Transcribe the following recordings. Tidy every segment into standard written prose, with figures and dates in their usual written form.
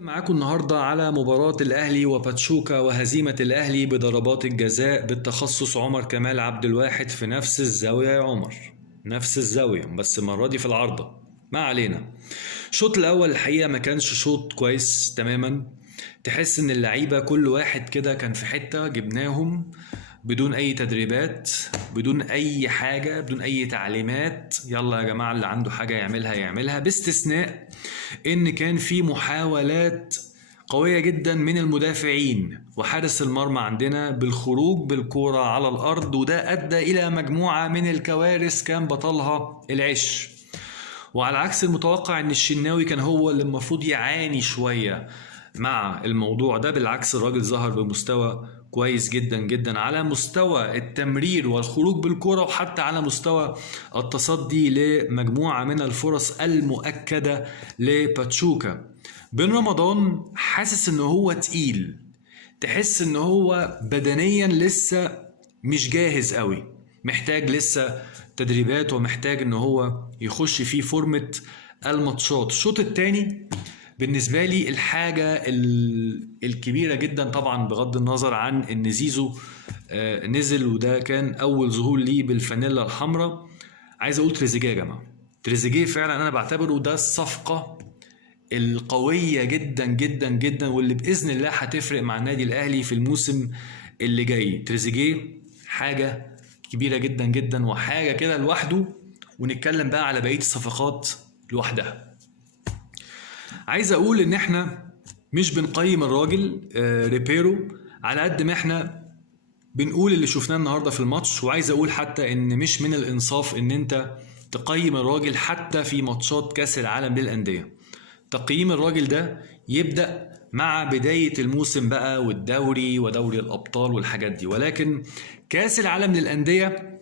معاكم النهاردة على مباراة الأهلي وباتشوكا وهزيمة الأهلي بضربات الجزاء بالتخصص. عمر كمال عبد الواحد في نفس الزاوية يا عمر، نفس الزاوية بس المرة دي في العارضة. ما علينا. الشوط الأول الحقيقة ما كانش شوط كويس تماما. تحس إن اللعيبة كل واحد كده كان في حتة جبناهم بدون أي تدريبات، بدون أي حاجة، بدون أي تعليمات. يلا يا جماعة اللي عنده حاجة يعملها، باستثناء إن كان في محاولات قوية جدا من المدافعين وحارس المرمى عندنا بالخروج بالكرة على الأرض، وده أدى إلى مجموعة من الكوارث كان بطلها العش. وعلى عكس المتوقع ان الشناوي كان هو اللي المفروض يعاني شوية مع الموضوع ده، بالعكس الراجل ظهر بمستوى كويس جدا جدا على مستوى التمرير والخروج بالكرة، وحتى على مستوى التصدي لمجموعة من الفرص المؤكدة لباتشوكا. بن رمضان حاسس ان هو تقيل، تحس ان هو بدنيا لسه مش جاهز قوي، محتاج لسه تدريبات ومحتاج ان هو يخش في فورمة الماتشات. الشوط الثاني بالنسبة لي الحاجة الكبيرة جدا، طبعا بغض النظر عن ان زيزو نزل وده كان اول ظهور ليه بالفانيلا الحمراء، عايز اقول تريزيجيه يا جماعة. تريزيجيه فعلا انا بعتبره ده الصفقة القوية جدا جدا جدا، واللي بإذن الله هتفرق مع النادي الأهلي في الموسم اللي جاي. تريزيجيه حاجة كبيرة جدا جدا وحاجة كده لوحده، ونتكلم بقى على بقية الصفقات لوحدها. عايز أقول إن إحنا مش بنقيم الراجل ريبيرو على قد ما إحنا بنقول اللي شفناه النهاردة في الماتش. وعايز أقول حتى إن مش من الإنصاف إن أنت تقيم الراجل حتى في ماتشات كأس العالم للأندية. تقييم الراجل ده يبدأ مع بداية الموسم بقى والدوري ودوري الأبطال والحاجات دي، ولكن كأس العالم للأندية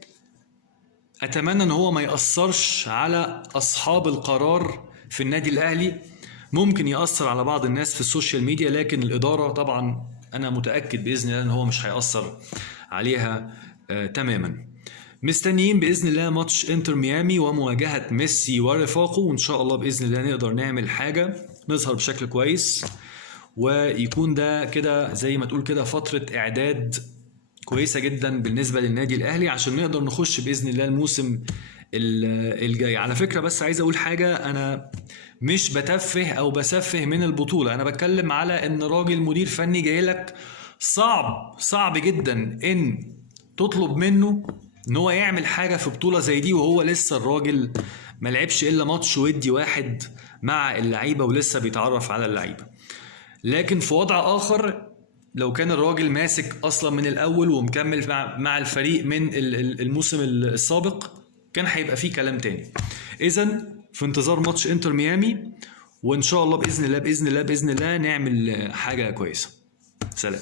أتمنى أن هو ما يأثرش على أصحاب القرار في النادي الأهلي. ممكن يأثر على بعض الناس في السوشيال ميديا، لكن الإدارة طبعا أنا متأكد بإذن الله أن هو مش هيأثر عليها تماما. مستنيين بإذن الله ماتش انتر ميامي ومواجهة ميسي ورفاقه، وإن شاء الله بإذن الله نقدر نعمل حاجة، نظهر بشكل كويس، ويكون ده كده زي ما تقول كده فترة إعداد كويسة جدا بالنسبة للنادي الأهلي عشان نقدر نخش بإذن الله الموسم الجاي. على فكرة بس عايز أقول حاجة، أنا مش بتفه أو بسفه من البطولة، أنا بتكلم على إن راجل مدير فني جاي لك صعب جدا إن تطلب منه ان هو يعمل حاجة في بطولة زي دي، وهو لسه الراجل ما لعبش الا ماتش ودي واحد مع اللعيبة ولسه بيتعرف على اللعيبة. لكن في وضع اخر لو كان الراجل ماسك اصلا من الاول ومكمل مع الفريق من الموسم السابق كان هيبقى فيه كلام تاني. اذا في انتظار ماتش انتر ميامي، وان شاء الله باذن الله نعمل حاجة كويسة. سلام.